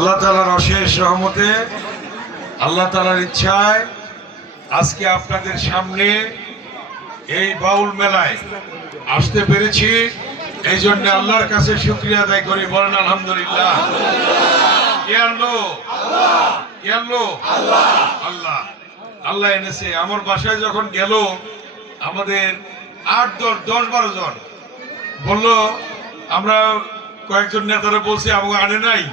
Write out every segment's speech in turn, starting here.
আল্লাহ তালার অশেষ রহমতে, আল্লাহ তালার ইচ্ছায় আজকে আপনাদের সামনে এই বাউল মেলায় আসতে পেরেছি। এই জন্য আল্লাহর কাছে শুক্রিয়া আদায় করি। বলেন, আলহামদুলিল্লাহ। কে কে আল্লাহ। আল্লাহ এনেছে। আমার বাসায় যখন গেল, আমাদের আট দশ দশ বারো জন। বলল, আমরা কয়েকজন নেতারা বলছি, আমাকে আনে নাই।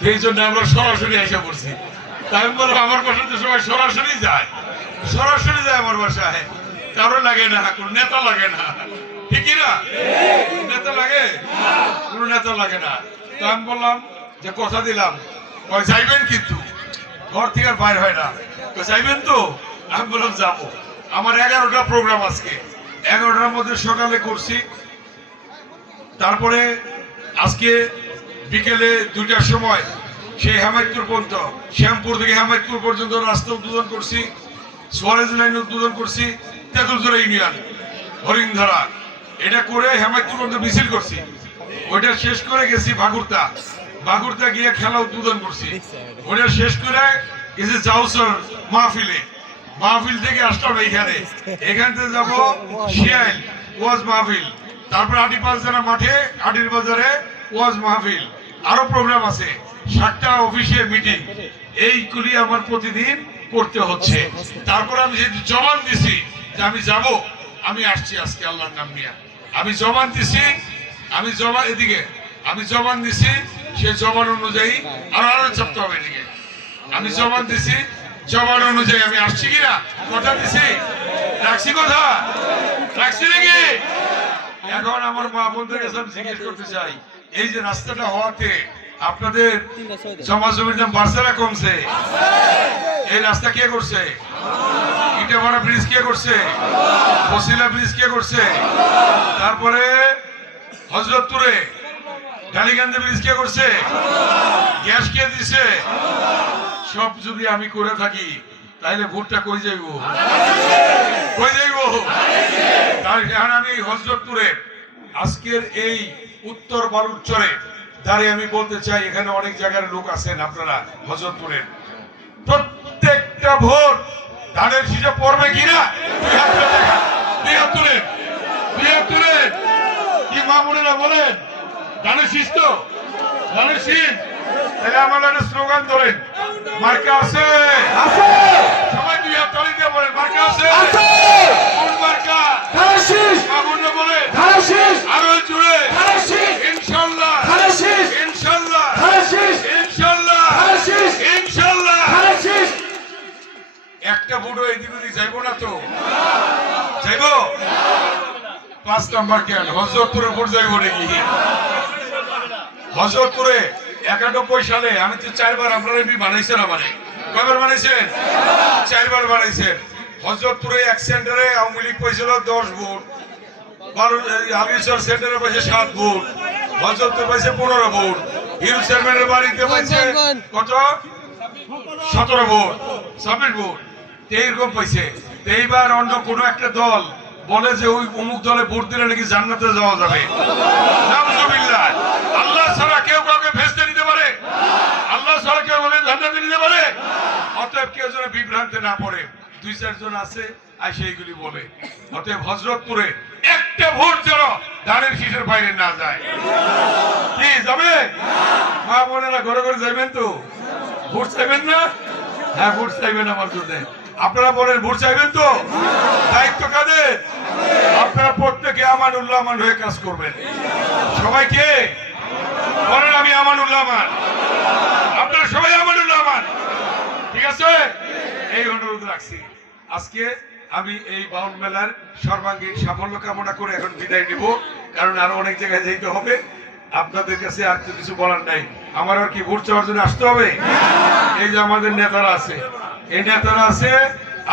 এই জন্য আমরা সরাসরি এসে পড়ছি। আমি বললাম, আমার বাসাতে সবাই সরাসরি যায়। সরাসরি যায় আমার বাসায়। কারও লাগে না, কোন নেতা লাগে না। ঠিকই না? নেতা লাগে? কোন নেতা লাগে না। তো আমি বললাম যে কথা দিলাম। কয়, যাইবেন কিন্তু। ঘর থেকে আর বাইর হয় না। যাইবেন তো? আমি বললাম, যাব। আমার এগারোটা প্রোগ্রাম আজকে। এগারোটার মধ্যে সকালে করছি। তারপরে আজকে বিকেলে দুইটার সময় সেই হেমায়তপুর পর্যন্ত, শ্যামপুর থেকে হেমায়তপুর পর্যন্ত রাস্তা উদ্বোধন করছি, সোয়ারেজ লাইন উদ্বোধন করছি তেঁতুলজোড়া ইউনিয়ন, হরিণধারা। এটা করে হেমায়তপুর পর্যন্ত মিছিল করছি। ওইটা শেষ করে গেছি বাগুরতা বাগুরতা গিয়ে খেলা উদ্বোধন করছি। ওইটা শেষ করে গেছি চাউসর মাহফিলে। মাহফিল থেকে আসলাম এইখানে। এখান থেকে যাব শিয়াইল ওয়াজ মাহফিল। তারপর আটি বাজারের মাঠে আটির বাজারে ওয়াজ মাহফিল। আরও প্রোগ্রাম আছে, সাতটা অফিসে মিটিং এইগুলি আমার প্রতিদিন করতে হচ্ছে। তারপর আমি যেহেতু জবান দিছি যে আমি যাব, আমি আসছি আজকে আল্লাহর নাম নিয়ে। আমি জবান দিছি, আমি জবান এদিকে, আমি জবান দিছি, সে জবান অনুযায়ী আরও আরও চাপতে হবে এদিকে। আমি জবান দিছি, জবান অনুযায়ী আমি আসছি কিনা? কথা দিছি? রাখছি কথা? রাখছি নাকি? এখন আমার মা বোনদের কাছে জিজ্ঞেস করতে চাই এই যে রাস্তাটা হওয়াতে আপনাদের জমা জমির দাম বাড়ছে না কমছে? এই রাস্তা কে করছে? ইটাভাড়া ব্রিজ কে করছে? বসিলা ব্রিজ কে করছে? তারপরে হজরতপুরে ডালিগঞ্জে ব্রিজ কে করছে? গ্যাস কে দিছে? সব যদি আমি করে থাকি তাহলে ভোটটা কই যাইব? কই যাইব? কারণ আমি হজরতপুরে। আজকের এই উত্তর বালুচরে দাঁড়িয়ে আমি বলতে চাই এখানে অনেক জায়গার লোক আছেন আপনারা হজরতপুরের প্রত্যেকটা ভোট ধানের শীষে পড়বে কিনা তুলেন তুলেন। কি মা বোনেরা বলেন? ধানের শীষ তো? ধানের শীষ? তাহলে আমার একটা স্লোগান ধরেন মার্কা আছে। সবাই দুই হাত তালি দিয়ে বলেন মার্কা আছে। আছে। কোন মার্কা ধানের শীষ মা বোনরা বলেন ধানের শীষ আরও জুড়ে ধানের শীষ ইনশাল্লাহ ধানের শীষ ইনশাল্লাহ ধানের শীষ ইনশাল্লাহ ধানের শীষ ইনশাল্লাহ ধানের শীষ একটা বুড়ো এদিক ওদিক যাইবো না তো? যাইবো? পাঁচ নাম্বার কেন? হজরতপুরে ভোট যাইবো নাকি? হজরতপুরে একানব্বই সালে আমি তো চারবার আপনার এমনি বানাইছেন আমারে। কয়বার বানাইছেন? চারবার বানাইছেন। হজরতপুরে এক সেন্টারে আওয়ামী লীগ পাইছিল দশ ভোট। হাবিশ্বর সেন্টারে পাইছে সাত ভোট। হজরতপুর পাইছে পনেরো ভোট। হিরু চেয়ারম্যানের বাড়িতে পাইছে কত? সতেরো ভোট। ছাব্বিশ ভোট। এইরকম পাইছে এইবার অন্য কোনো একটা দল বলে যে ওই অমুক দলে ভোট দিলে নাকি জান্নাতে যাওয়া যাবে। আল্লাহ ছাড়া কেউ কাউকে ভেস্তে নিতে পারে? আল্লাহ ছাড়া কেউ বলে জান্নাতে নিতে পারে? অতএব কেউ যেন বিভ্রান্তে না পড়ে। দুই চারজন আছে আর সেইগুলি বলে। অতএব হজরতপুরে একটা ভোট যেন ধানের শীষের বাইরে না যায়। কি, যাবে? মা বোনেরা ঘরে ঘরে যাবেন তো? ভোট চাইবেন না? হ্যাঁ ভোট চাইবেন আমার জন্য। আপনারা বলেন, ভোট চাইবেন তো? দায়িত্ব কাদের? আপনারা প্রত্যেকে আমান হয়ে কাজ করবেন। সবাইকে? বলেন, আমি আমান আপনারা সবাই আমান ঠিক আছে? এই অনুরোধ রাখছি। আজকে আমি এই বাউল মেলার সর্বাঙ্গীন সাফল্য কামনা করে এখন বিদায় নিব, কারণ আরও অনেক জায়গায় যেতে হবে। আপনাদের কাছে আর কিছু বলার নাই। আমার আর কি ভোট চাওয়ার জন্য আসতে হবে? এই যে আমাদের নেতারা আছে। এই নেতারা আছে,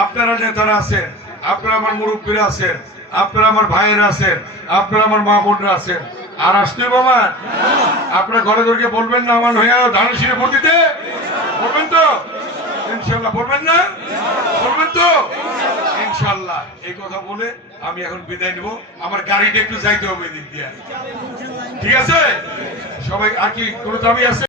আপনারা নেতারা আছেন, আপনারা আমার মুরব্বীরা আছেন, আপনারা আমার ভাইয়েরা আছেন, আপনারা আমার মা বোনরা আছেন। আর আসতে বাবা আপনারা ঘরে ঘরে বলবেন না আমার হয়ে ধানের শিরে ভোট দিতে? বলবেন তো? ইনশাল্লাহ বলবেন না? বলবেন তো? ইনশাল্লাহ। এই কথা বলে আমি এখন বিদায় নেব। আমার গাড়িটা একটু যাইতে হবে দিক দিয়ে। ঠিক আছে? সবাই আর কি কোনো দাবি আছে?